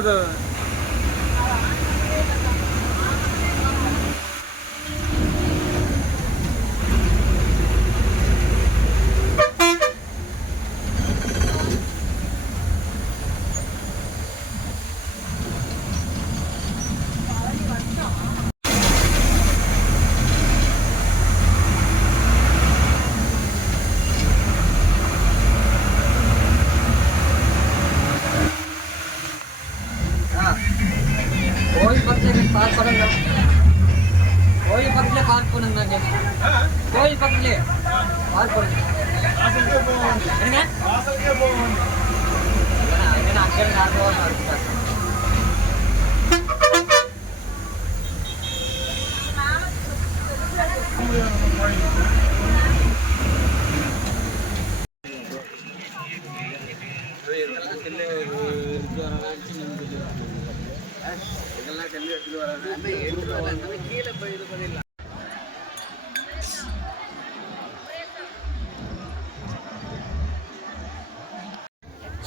அது கோயில் பக்கத்துல பார்க் பண்ணுங்க. கோயில் பக்கத்துல பார்க் பண்ணுங்க. கோயில் பக்கத்துல பார்க் பண்ணுங்க. என்னங்க அங்கே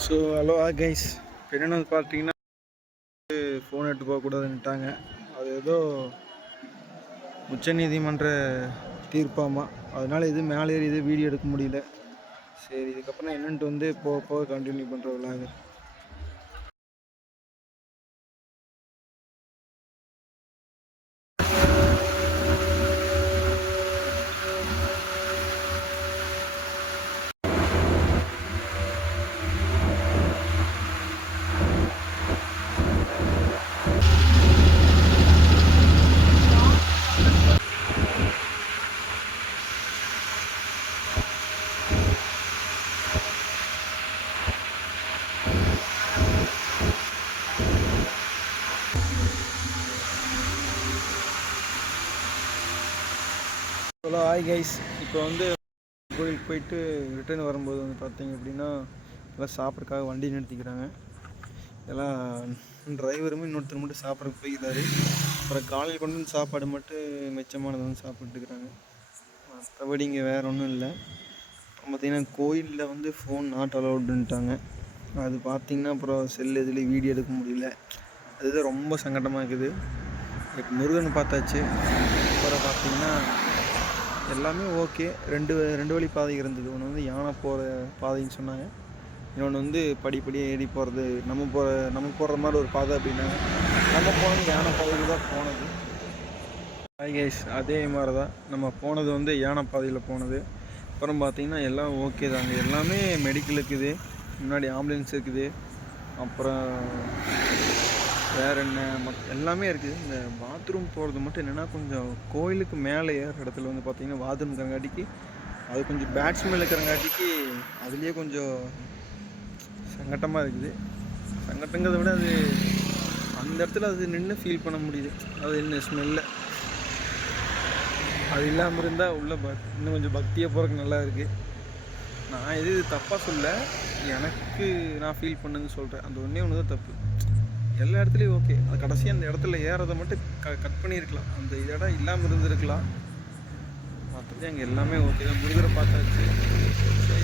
ஸோ ஹலோ கைஸ், என்னென்னு பார்த்தீங்கன்னா ஃபோன் எடுத்து போகக்கூடாதுன்ட்டாங்க. அது ஏதோ உச்சநீதிமன்ற தீர்ப்பாமா, அதனால் இது மேலே ஏறி இது வீடியோ எடுக்க முடியல. சரி, இதுக்கப்புறம் என்னென்ட்டு வந்து போக கண்டினியூ பண்ணுற விளாக. ஹலோ ஹாய் கைஸ், இப்போ வந்து கோயிலுக்கு போயிட்டு ரிட்டர்ன் வரும்போது வந்து பார்த்தீங்க அப்படின்னா எல்லாம் சாப்பிட்றதுக்காக வண்டி நிறுத்திக்கிறாங்க. எல்லாம் டிரைவருமே இன்னொருத்தர் மட்டும் சாப்பிட்றதுக்கு போய்க்கிறாரு. அப்புறம் காலையில் கொண்டு வந்து சாப்பாடு மட்டும் மிச்சமானது வந்து சாப்பிட்டுக்கிறாங்க. மற்றபடி இங்கே வேறு ஒன்றும் இல்லை. அப்புறம் பார்த்திங்கன்னா கோயிலில் வந்து ஃபோன் நாட் அலவுடுன்ட்டாங்க. அது பார்த்திங்கன்னா அப்புறம் செல் எதுலேயும் வீடியோ எடுக்க முடியல. அதுதான் ரொம்ப சங்கடமாக இருக்குது. இப்போ முருகன் பார்த்தாச்சு. அப்புறம் பார்த்திங்கன்னா எல்லாமே ஓகே. ரெண்டு வழி பாதை இருந்தது. ஒன்று வந்து யானை போகிற பாதைன்னு சொன்னாங்க, இன்னொன்று வந்து படிப்படியாக ஏறி போகிறது, நம்ம போடுற மாதிரி ஒரு பாதை அப்படின்னாங்க. நம்ம போனது யானை பாதையில் தான் போனது. ஹாய் கைஸ், அதே மாதிரி தான் நம்ம போனது வந்து யானை பாதையில் போனது. அப்புறம் பார்த்திங்கன்னா எல்லாம் ஓகே தாங்க. எல்லாமே மெடிக்கல் இருக்குது, முன்னாடி ஆம்புலன்ஸ் இருக்குது, அப்புறம் வேறு என்ன எல்லாமே இருக்குது. இந்த பாத்ரூம் போகிறது மட்டும் என்னென்னா கொஞ்சம் கோயிலுக்கு மேலே ஏற இடத்துல வந்து பார்த்திங்கன்னா பாத்ரூம் இருக்கிறங்காட்டிக்கு அது கொஞ்சம் பேட் ஸ்மெல் இருக்கிறங்காட்டிக்கு அதுலேயே கொஞ்சம் சங்கட்டமாக இருக்குது. சங்கட்டங்கிறத விட அது அந்த இடத்துல அது நின்று ஃபீல் பண்ண முடியுது. அது என்ன ஸ்மெல்ல அது இல்லாமல் இருந்தால் உள்ள இன்னும் கொஞ்சம் பக்தியாக போகிறதுக்கு நல்லா இருக்குது. நான் எது தப்பாக சொல்ல, எனக்கு நான் ஃபீல் பண்ணுன்னு சொல்கிறேன். அந்த ஒன்றே ஒன்று தான் தப்பு. எல்லா இடத்துலையும் ஓகே, அது கடைசியாக அந்த இடத்துல ஏறதை மட்டும் கட் பண்ணியிருக்கலாம். அந்த இடம் இல்லாமல் இருந்திருக்கலாம். மற்றபடி அங்கே எல்லாமே ஓகே தான். முருகரை பார்த்தாச்சு. சரி